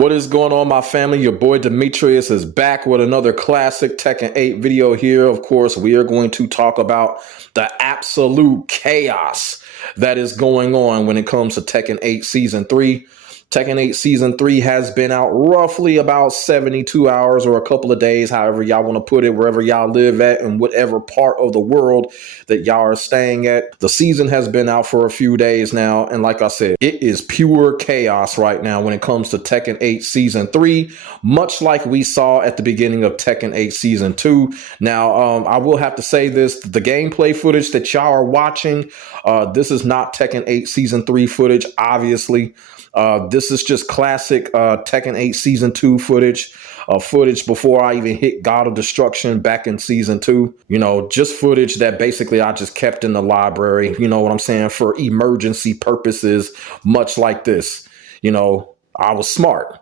What is going on, my family? Your boy Demetrius is back with another classic Tekken 8 video here. Of course, we are going to talk about the absolute chaos that is going on when it comes to Tekken 8 Season 3. Tekken 8 Season 3 has been out roughly about 72 hours or a couple of days, however y'all want to put it, wherever y'all live at and whatever part of the world that y'all are staying at. The season has been out for a few days now, and like I said, it is pure chaos right now when it comes to Tekken 8 Season 3, much like we saw at the beginning of Tekken 8 Season 2. Now, I will have to say this, the gameplay footage that y'all are watching, this is not Tekken 8 Season 3 footage, obviously. This is just classic Tekken 8 Season 2 footage, footage before I even hit God of Destruction back in Season 2. You know, just footage that basically I just kept in the library, you know what I'm saying, for emergency purposes, much like this. You know, I was smart.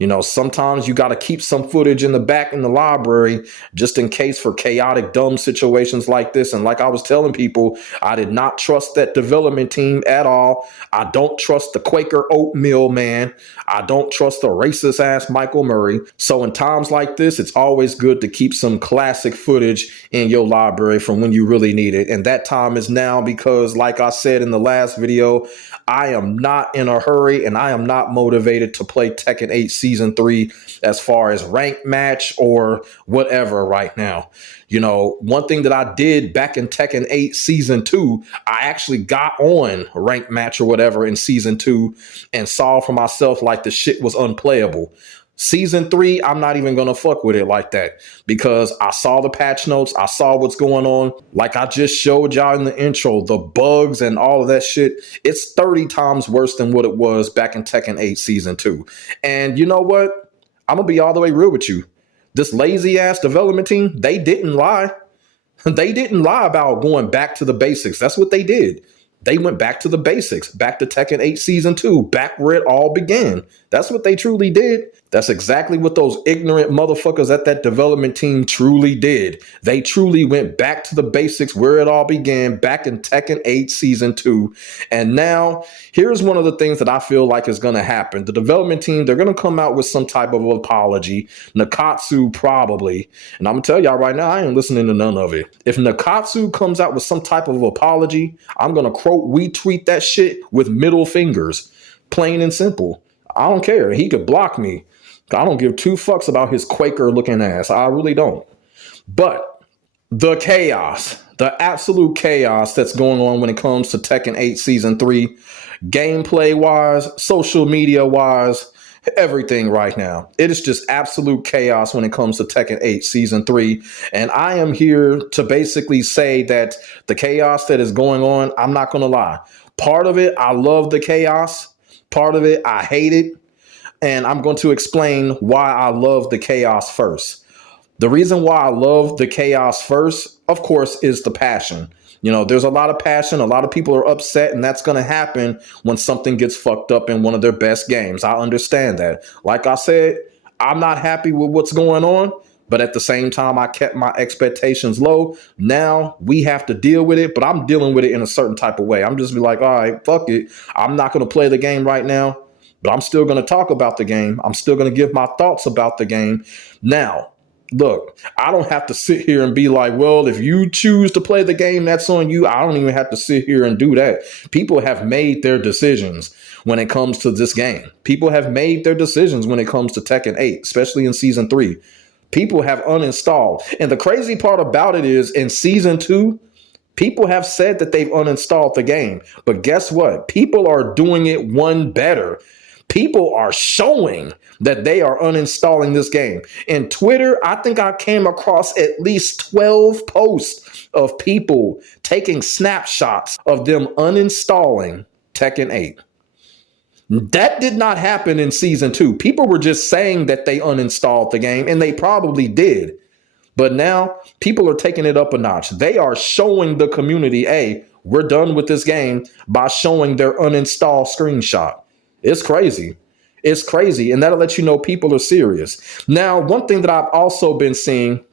You know, sometimes you got to keep some footage in the back in the library just in case for chaotic, dumb situations like this. And like I was telling people, I did not trust that development team at all. I don't trust the Quaker oatmeal man. I don't trust the racist ass Michael Murray. So in times like this, it's always good to keep some classic footage in your library from when you really need it. And that time is now because, like I said in the last video, I am not in a hurry and I am not motivated to play Tekken 8 Season 3 as far as rank match or whatever right now. You know, one thing that I did back in Tekken 8 Season 2, I actually got on rank match or whatever in Season 2 and saw for myself like the shit was unplayable. Season 3, I'm not even going to fuck with it like that because I saw the patch notes. I saw what's going on. Like I just showed y'all in the intro, the bugs and all of that shit. It's 30 times worse than what it was back in Tekken 8 Season 2. And you know what? I'm going to be all the way real with you. This lazy ass development team, they didn't lie. They didn't lie about going back to the basics. That's what they did. They went back to the basics, back to Tekken 8 Season 2, back where it all began. That's what they truly did. That's exactly what those ignorant motherfuckers at that development team truly did. They truly went back to the basics where it all began, back in Tekken 8 Season 2. And now, here's one of the things that I feel like is going to happen. The development team, they're going to come out with some type of apology. Nakatsu probably. And I'm going to tell y'all right now, I ain't listening to none of it. If Nakatsu comes out with some type of apology, I'm going to quote, retweet that shit with middle fingers. Plain and simple. I don't care. He could block me. I don't give two fucks about his Quaker looking ass. I really don't. But the chaos, the absolute chaos that's going on when it comes to Tekken 8 Season 3, gameplay wise, social media wise, everything right now. It is just absolute chaos when it comes to Tekken 8 Season 3. And I am here to basically say that the chaos that is going on, I'm not going to lie. Part of it, I love the chaos. Part of it, I hate it. And I'm going to explain why I love the chaos first. The reason why I love the chaos first, of course, is the passion. You know, there's a lot of passion. A lot of people are upset, and that's going to happen when something gets fucked up in one of their best games. I understand that. Like I said, I'm not happy with what's going on, but at the same time, I kept my expectations low. Now we have to deal with it, but I'm dealing with it in a certain type of way. I'm just be like, all right, fuck it. I'm not going to play the game right now. But I'm still going to talk about the game. I'm still going to give my thoughts about the game. Now, look, I don't have to sit here and be like, well, if you choose to play the game, that's on you. I don't even have to sit here and do that. People have made their decisions when it comes to this game. People have made their decisions when it comes to Tekken 8, especially in Season 3. People have uninstalled. And the crazy part about it is in Season 2, people have said that they've uninstalled the game. But guess what? People are doing it one better. People are showing that they are uninstalling this game. In Twitter, I think I came across at least 12 posts of people taking snapshots of them uninstalling Tekken 8. That did not happen in Season 2. People were just saying that they uninstalled the game, and they probably did. But now people are taking it up a notch. They are showing the community, hey, we're done with this game by showing their uninstall screenshot. It's crazy. It's crazy. And that'll let you know people are serious. Now, one thing that I've also been seeing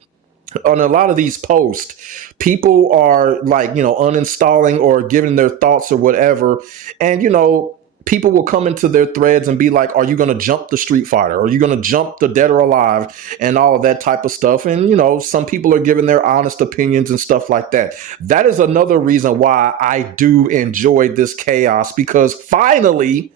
on a lot of these posts, people are like, you know, uninstalling or giving their thoughts or whatever. And, you know, people will come into their threads and be like, are you going to jump the Street Fighter? Are you going to jump the Dead or Alive and all of that type of stuff? And, some people are giving their honest opinions and stuff like that. That is another reason why I do enjoy this chaos, because finally,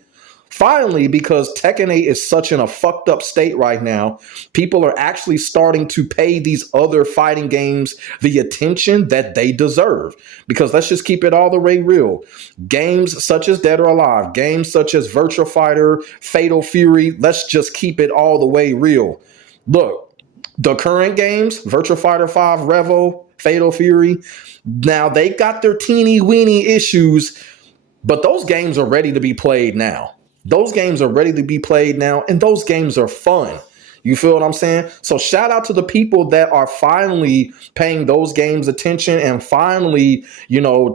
because Tekken 8 is such in a fucked up state right now, people are actually starting to pay these other fighting games the attention that they deserve. Because let's just keep it all the way real. Games such as Dead or Alive, games such as Virtua Fighter, Fatal Fury, let's just keep it all the way real. Look, the current games, Virtua Fighter 5, Revo, Fatal Fury, now they got their teeny weeny issues, but those games are ready to be played now. Those games are ready to be played now, and those games are fun. You feel what I'm saying? So shout out to the people that are finally paying those games attention and finally,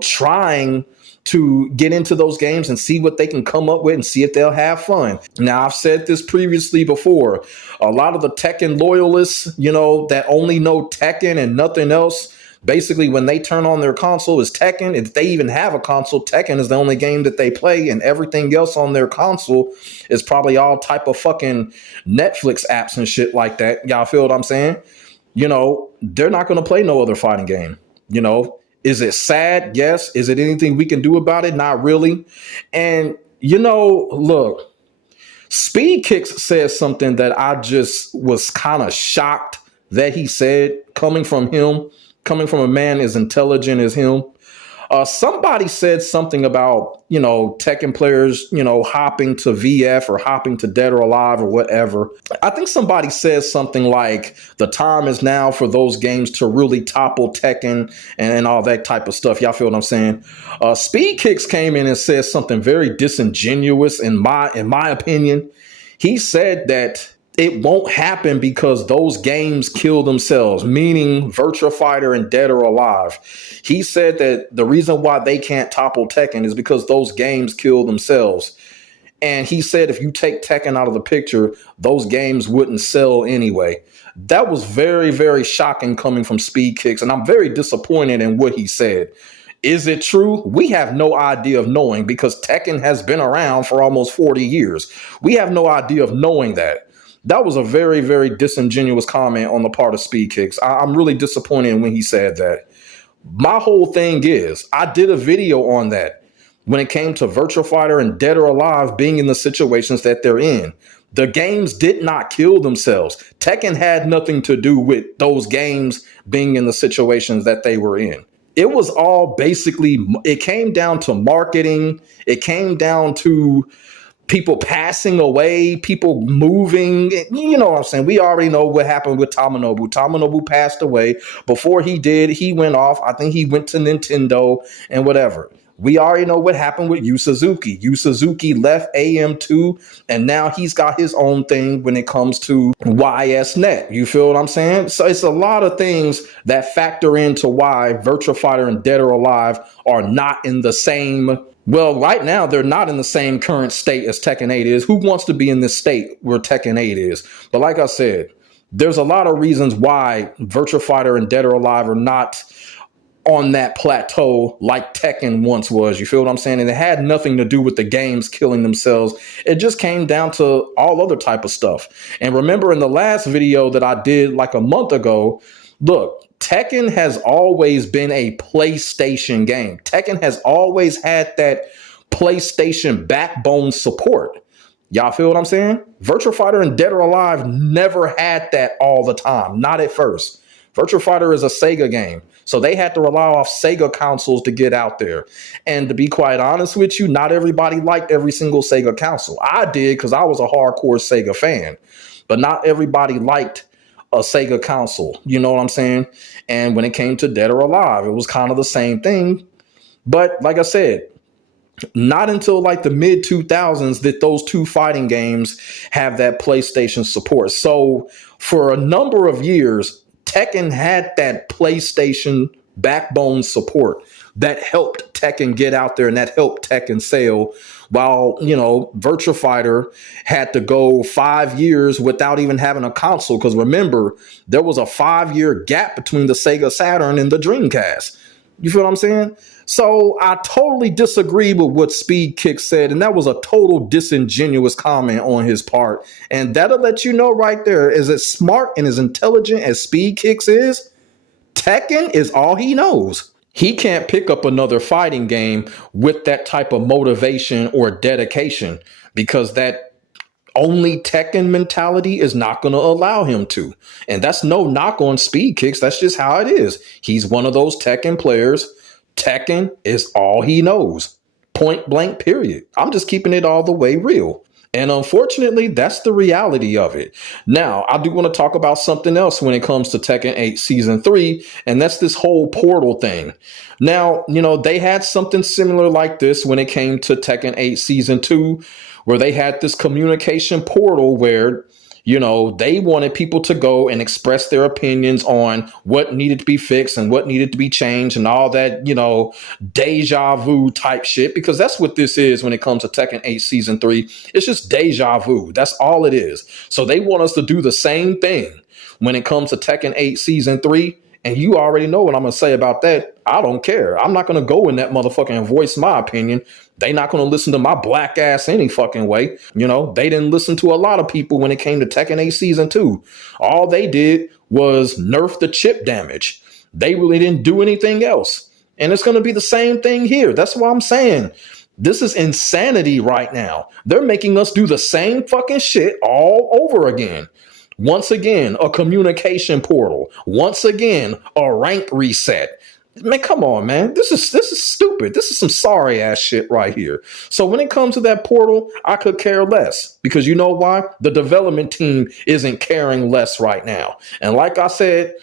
trying to get into those games and see what they can come up with and see if they'll have fun. Now, I've said this previously before. A lot of the Tekken loyalists, that only know Tekken and nothing else, basically, when they turn on their console is Tekken. If they even have a console, Tekken is the only game that they play, and everything else on their console is probably all type of fucking Netflix apps and shit like that. Y'all feel what I'm saying? They're not going to play no other fighting game. Is it sad? Yes. Is it anything we can do about it? Not really. And, look, Speed Kicks says something that I just was kind of shocked that he said, coming from a man as intelligent as him. Somebody said something about, Tekken players, hopping to VF or hopping to Dead or Alive or whatever. I think somebody says something like the time is now for those games to really topple Tekken and all that type of stuff. Y'all feel what I'm saying? Speed Kicks came in and said something very disingenuous in my opinion. He said that it won't happen because those games kill themselves, meaning Virtua Fighter and Dead or Alive. He said that the reason why they can't topple Tekken is because those games kill themselves. And he said if you take Tekken out of the picture, those games wouldn't sell anyway. That was very, very shocking coming from Speed Kicks, and I'm very disappointed in what he said. Is it true? We have no idea of knowing, because Tekken has been around for almost 40 years. We have no idea of knowing that. That was a very, very disingenuous comment on the part of Speed Kicks. I'm really disappointed when he said that. My whole thing is, I did a video on that when it came to Virtua Fighter and Dead or Alive being in the situations that they're in. The games did not kill themselves. Tekken had nothing to do with those games being in the situations that they were in. It was all basically, it came down to marketing. It came down to people passing away, people moving. You know what I'm saying? We already know what happened with Tamanobu. Tamanobu passed away. Before he did, he went off. I think he went to Nintendo and whatever. We already know what happened with Yu Suzuki. Yu Suzuki left AM2, and now he's got his own thing when it comes to YSNet. You feel what I'm saying? So it's a lot of things that factor into why Virtua Fighter and Dead or Alive are not in the same. Well, right now, they're not in the same current state as Tekken 8 is. Who wants to be in this state where Tekken 8 is? But like I said, there's a lot of reasons why Virtua Fighter and Dead or Alive are not on that plateau like Tekken once was. You feel what I'm saying? And it had nothing to do with the games killing themselves. It just came down to all other type of stuff. And remember in the last video that I did like a month ago, look, Tekken has always been a PlayStation game. Tekken has always had that PlayStation backbone support. Y'all feel what I'm saying? Virtua Fighter and Dead or Alive never had that all the time. Not at first. Virtua Fighter is a Sega game, so they had to rely off Sega consoles to get out there. And to be quite honest with you, not everybody liked every single Sega console. I did because I was a hardcore Sega fan, but not everybody liked a Sega console. You know what I'm saying? And when it came to Dead or Alive, it was kind of the same thing. But like I said, not until like the mid 2000s did those two fighting games have that PlayStation support. So for a number of years, Tekken had that PlayStation backbone support that helped Tekken get out there and that helped Tekken sell, while, Virtua Fighter had to go 5 years without even having a console. Because remember, there was a 5-year gap between the Sega Saturn and the Dreamcast. You feel what I'm saying? So I totally disagree with what Speed Kick said, and that was a total disingenuous comment on his part. And that'll let you know right there, is as smart and as intelligent as Speed Kicks is, Tekken is all he knows. He can't pick up another fighting game with that type of motivation or dedication, because that only Tekken mentality is not going to allow him to. And that's no knock on Speed Kicks. That's just how it is. He's one of those Tekken players. Tekken is all he knows. Point blank, period. I'm just keeping it all the way real. And unfortunately, that's the reality of it. Now, I do want to talk about something else when it comes to Tekken 8 Season 3, and that's this whole portal thing. Now, they had something similar like this when it came to Tekken 8 Season 2, where they had this communication portal where they wanted people to go and express their opinions on what needed to be fixed and what needed to be changed and all that, deja vu type shit, because that's what this is when it comes to Tekken 8 Season 3. It's just deja vu. That's all it is. So they want us to do the same thing when it comes to Tekken 8 Season 3. And you already know what I'm going to say about that. I don't care. I'm not going to go in that motherfucker and voice my opinion. They not going to listen to my black ass any fucking way. They didn't listen to a lot of people when it came to Tekken 8 Season 2. All they did was nerf the chip damage. They really didn't do anything else. And it's going to be the same thing here. That's what I'm saying. This is insanity right now. They're making us do the same fucking shit all over again. Once again, a communication portal. Once again, a rank reset. Man, come on, man. This is stupid. This is some sorry ass shit right here. So when it comes to that portal, I could care less, because you know why? The development team isn't caring less right now. And like I said,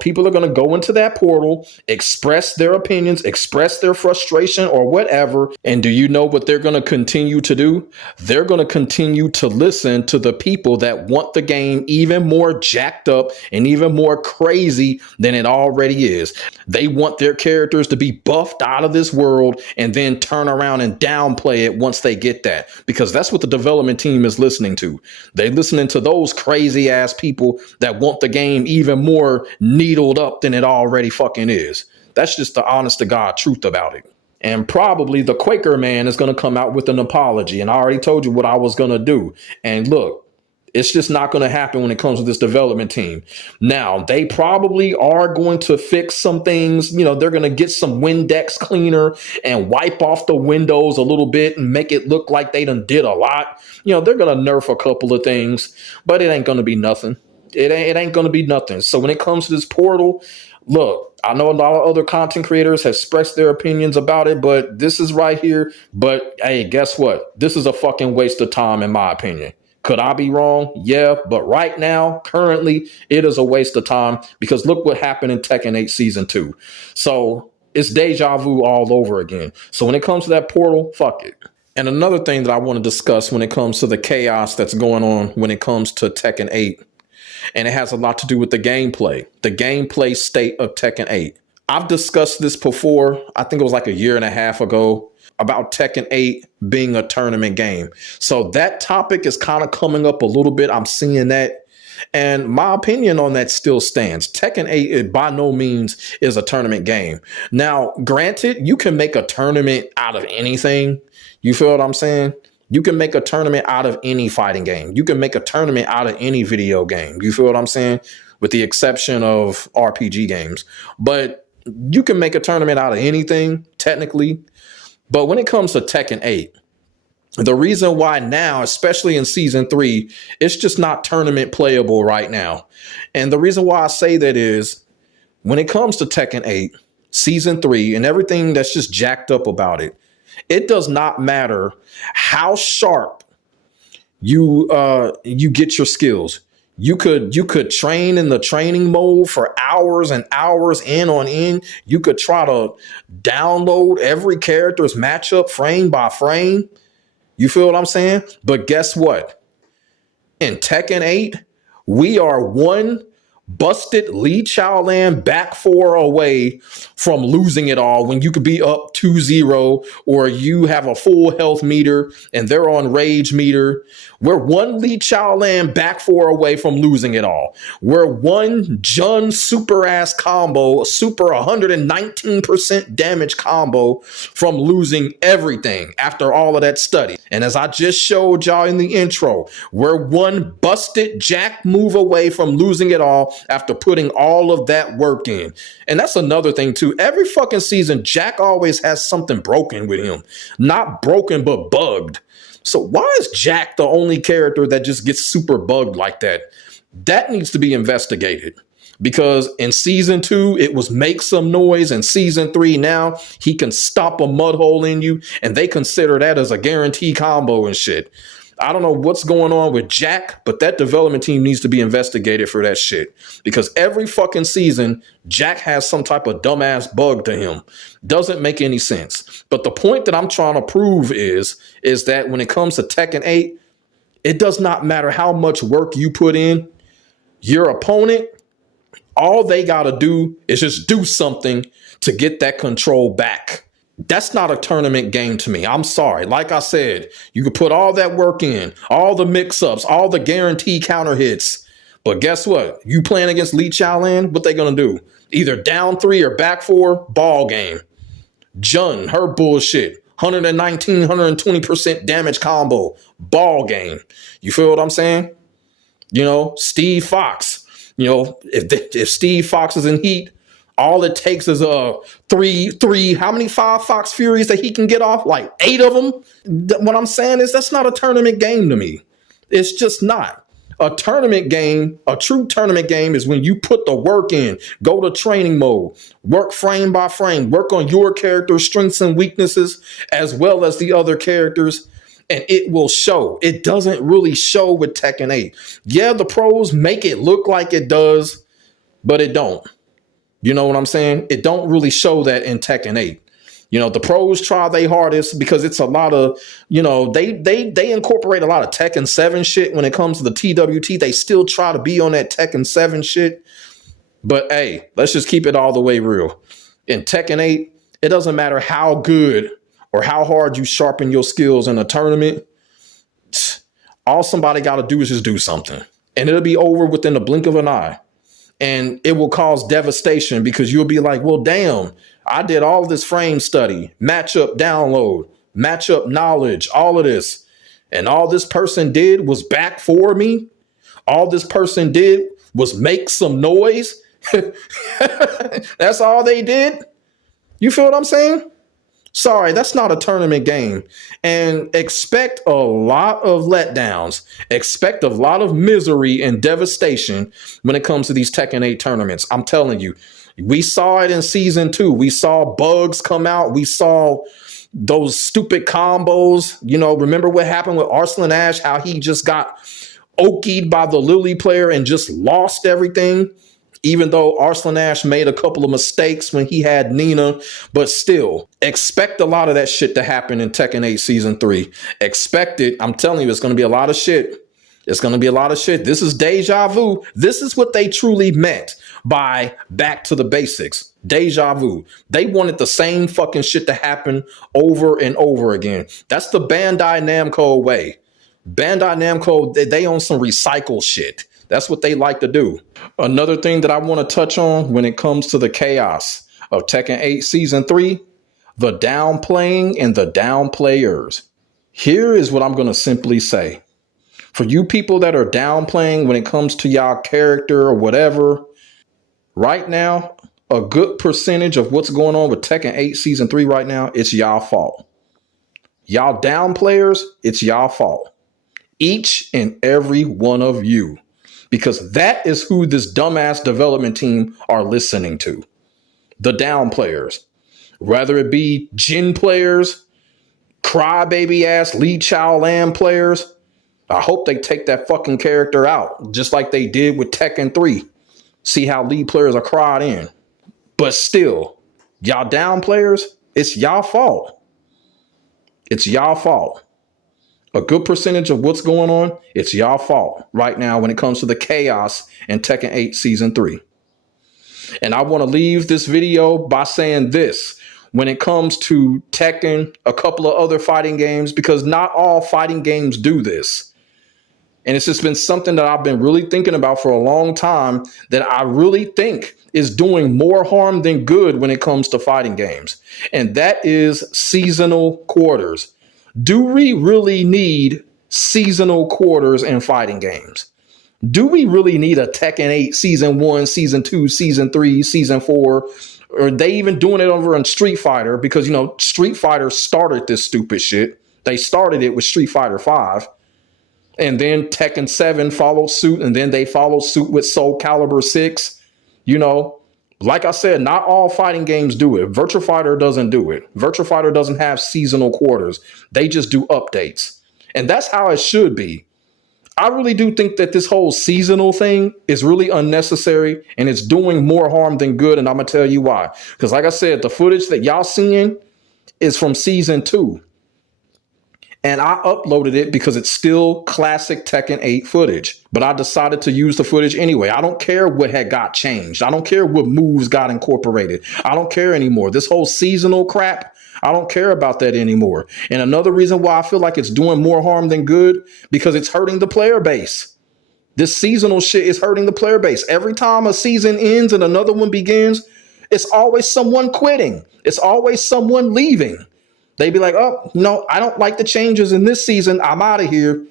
people are going to go into that portal, express their opinions, express their frustration or whatever. And do you know what they're going to continue to do? They're going to continue to listen to the people that want the game even more jacked up and even more crazy than it already is. They want their characters to be buffed out of this world and then turn around and downplay it once they get that, because that's what the development team is listening to. They're listening to those crazy ass people that want the game even more needled up than it already fucking is. That's just the honest to God truth about it. And probably the Quaker man is going to come out with an apology. And I already told you what I was going to do. And look, it's just not going to happen when it comes to this development team. Now, they probably are going to fix some things. They're going to get some Windex cleaner and wipe off the windows a little bit and make it look like they done did a lot. They're going to nerf a couple of things, but it ain't going to be nothing. It ain't going to be nothing. So when it comes to this portal, look, I know a lot of other content creators have expressed their opinions about it, but this is right here. But hey, guess what? This is a fucking waste of time, in my opinion. Could I be wrong? Yeah, but right now, currently, it is a waste of time, because look what happened in Tekken 8 Season 2. So it's deja vu all over again. So when it comes to that portal, fuck it. And another thing that I want to discuss when it comes to the chaos that's going on when it comes to Tekken 8, and it has a lot to do with the gameplay state of Tekken 8. I've discussed this before. I think it was like a year and a half ago, about Tekken 8 being a tournament game. So that topic is kind of coming up a little bit. I'm seeing that. And my opinion on that still stands. Tekken 8 by no means is a tournament game. Now, granted, you can make a tournament out of anything. You feel what I'm saying? You can make a tournament out of any fighting game. You can make a tournament out of any video game. You feel what I'm saying? With the exception of RPG games. But you can make a tournament out of anything, technically. But when it comes to Tekken 8, the reason why now, especially in Season 3, it's just not tournament playable right now. And the reason why I say that is, when it comes to Tekken 8, Season 3, and everything that's just jacked up about it, it does not matter how sharp you get your skills. You could train in the training mode for hours and hours in on end. You could try to download every character's matchup frame by frame. You feel what I'm saying? But guess what? In Tekken 8, we are won busted Lee Chaolan back four away from losing it all when you could be up 2-0 or you have a full health meter and they're on rage meter. We're one Lee Chaolan back four away from losing it all. We're one Jun super ass combo, a super 119% damage combo from losing everything after all of that study. And as I just showed y'all in the intro, we're one busted Jack move away from losing it all after putting all of that work in. And that's another thing too. Every fucking season, Jack always has something broken with him. Not broken, but bugged. So why is Jack the only character that just gets super bugged like that? That needs to be investigated. Because in season 2, it was make some noise. In season 3, now he can stop a mud hole in you. And they consider that as a guarantee combo and shit. I don't know what's going on with Jack, but that development team needs to be investigated for that shit. Because every fucking season, Jack has some type of dumbass bug to him. Doesn't make any sense. But the point that I'm trying to prove is that when it comes to Tekken 8, it does not matter how much work you put in. Your opponent, all they got to do is just do something to get that control back. That's not a tournament game to me. I'm sorry. Like I said, you could put all that work in, all the mix-ups, all the guaranteed counter hits. But guess what? You playing against Lee Chaolan, what they going to do? Either down 3 or back 4, ball game. Jun, her bullshit. 119, 120% damage combo, ball game. You feel what I'm saying? You know, Steve Fox. You know, if Steve Fox is in heat, all it takes is three, how many 5 Fox Furies that he can get off? Like 8 of them. What I'm saying is that's not a tournament game to me. It's just not. A tournament game, a true tournament game is when you put the work in, go to training mode, work frame by frame, work on your character's strengths and weaknesses, as well as the other characters, and it will show. It doesn't really show with Tekken 8. Yeah, the pros make it look like it does, but it don't. You know what I'm saying? It don't really show that in Tekken 8. You know, the pros try their hardest because it's a lot of, you know, they incorporate a lot of Tekken 7 shit when it comes to the TWT. They still try to be on that Tekken 7 shit. But hey, let's just keep it all the way real. In Tekken 8, it doesn't matter how good or how hard you sharpen your skills in a tournament. All somebody got to do is just do something. And it'll be over within the blink of an eye. And it will cause devastation because you'll be like, well, damn, I did all this frame study, matchup download, matchup knowledge, all of this. And all this person did was back for me. All this person did was make some noise. That's all they did. You feel what I'm saying? Sorry, that's not a tournament game. And expect a lot of letdowns. Expect a lot of misery and devastation when it comes to these Tekken 8 tournaments. I'm telling you, we saw it in season 2. We saw bugs come out. We saw those stupid combos. You know, remember what happened with Arslan Ash, how he just got okied by the Lily player and just lost everything. Even though Arslan Ash made a couple of mistakes when he had Nina, but still, expect a lot of that shit to happen in Tekken 8 Season 3. Expect it. I'm telling you, it's going to be a lot of shit. It's going to be a lot of shit. This is deja vu. This is what they truly meant by back to the basics. Deja vu. They wanted the same fucking shit to happen over and over again. That's the Bandai Namco way. Bandai Namco, they own some recycle shit. That's what they like to do. Another thing that I want to touch on when it comes to the chaos of Tekken 8 Season 3, the downplaying and the downplayers. Here is what I'm going to simply say. For you people that are downplaying when it comes to y'all character or whatever, right now, a good percentage of what's going on with Tekken 8 Season 3 right now, it's y'all fault. Y'all downplayers, it's y'all fault. Each and every one of you. Because that is who this dumbass development team are listening to. The down players. Whether it be Jin players, crybaby ass Lee Chaolan players. I hope they take that fucking character out. Just like they did with Tekken 3. See how Lee players are cried in. But still, y'all down players, it's y'all fault. It's y'all fault. A good percentage of what's going on, it's y'all fault right now when it comes to the chaos in Tekken 8 Season 3. And I want to leave this video by saying this. When it comes to Tekken, a couple of other fighting games, because not all fighting games do this. And it's just been something that I've been really thinking about for a long time that I really think is doing more harm than good when it comes to fighting games. And that is seasonal quarters. Do we really need seasonal quarters in fighting games? Do we really need a Tekken 8 Season 1, Season 2, Season 3, Season 4? Or are they even doing it over in Street Fighter? Because, you know, Street Fighter started this stupid shit. They started it with Street Fighter 5. And then Tekken 7 followed suit. And then they followed suit with Soul Calibur 6. You know, like I said, not all fighting games do it. Virtua Fighter doesn't do it. Virtua Fighter doesn't have seasonal quarters. They just do updates. And that's how it should be. I really do think that this whole seasonal thing is really unnecessary and it's doing more harm than good. And I'm going to tell you why. Because like I said, the footage that y'all seeing is from Season 2. And I uploaded it because it's still classic Tekken 8 footage. But I decided to use the footage anyway. I don't care what had got changed. I don't care what moves got incorporated. I don't care anymore. This whole seasonal crap, I don't care about that anymore. And another reason why I feel like it's doing more harm than good, because it's hurting the player base. This seasonal shit is hurting the player base. Every time a season ends and another one begins, it's always someone quitting. It's always someone leaving. They be like, oh, no, I don't like the changes in this season. I'm out of here.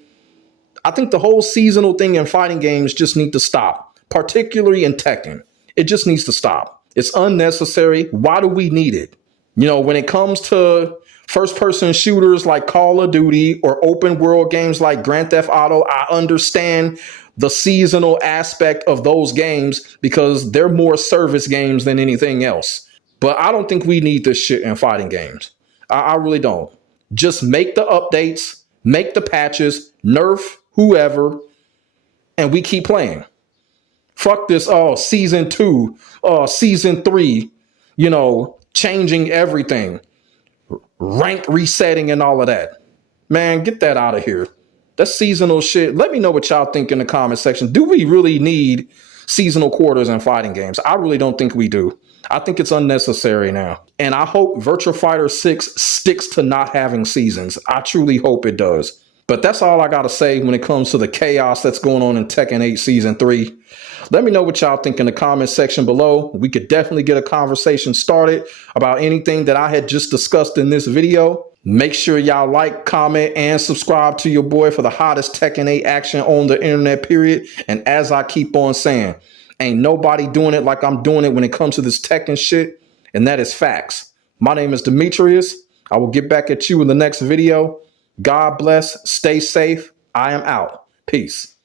I think the whole seasonal thing in fighting games just need to stop, particularly in Tekken. It just needs to stop. It's unnecessary. Why do we need it? You know, when it comes to first-person shooters like Call of Duty or open world games like Grand Theft Auto, I understand the seasonal aspect of those games because they're more service games than anything else. But I don't think we need this shit in fighting games. I really don't. Just make the updates, make the patches, nerf whoever, and we keep playing. Fuck this, Season 2, Season 3, you know, changing everything, rank resetting and all of that. Man, get that out of here. That's seasonal shit. Let me know what y'all think in the comment section. Do we really need seasonal quarters in fighting games? I really don't think we do. I think it's unnecessary now. And I hope Virtua Fighter 6 sticks to not having seasons. I truly hope it does. But that's all I got to say when it comes to the chaos that's going on in Tekken 8 Season 3. Let me know what y'all think in the comment section below. We could definitely get a conversation started about anything that I had just discussed in this video. Make sure y'all like, comment, and subscribe to your boy for the hottest Tekken 8 action on the internet, period. And as I keep on saying, ain't nobody doing it like I'm doing it when it comes to this Tekken shit, and that is facts. My name is Demetrius. I will get back at you in the next video. God bless. Stay safe. I am out. Peace.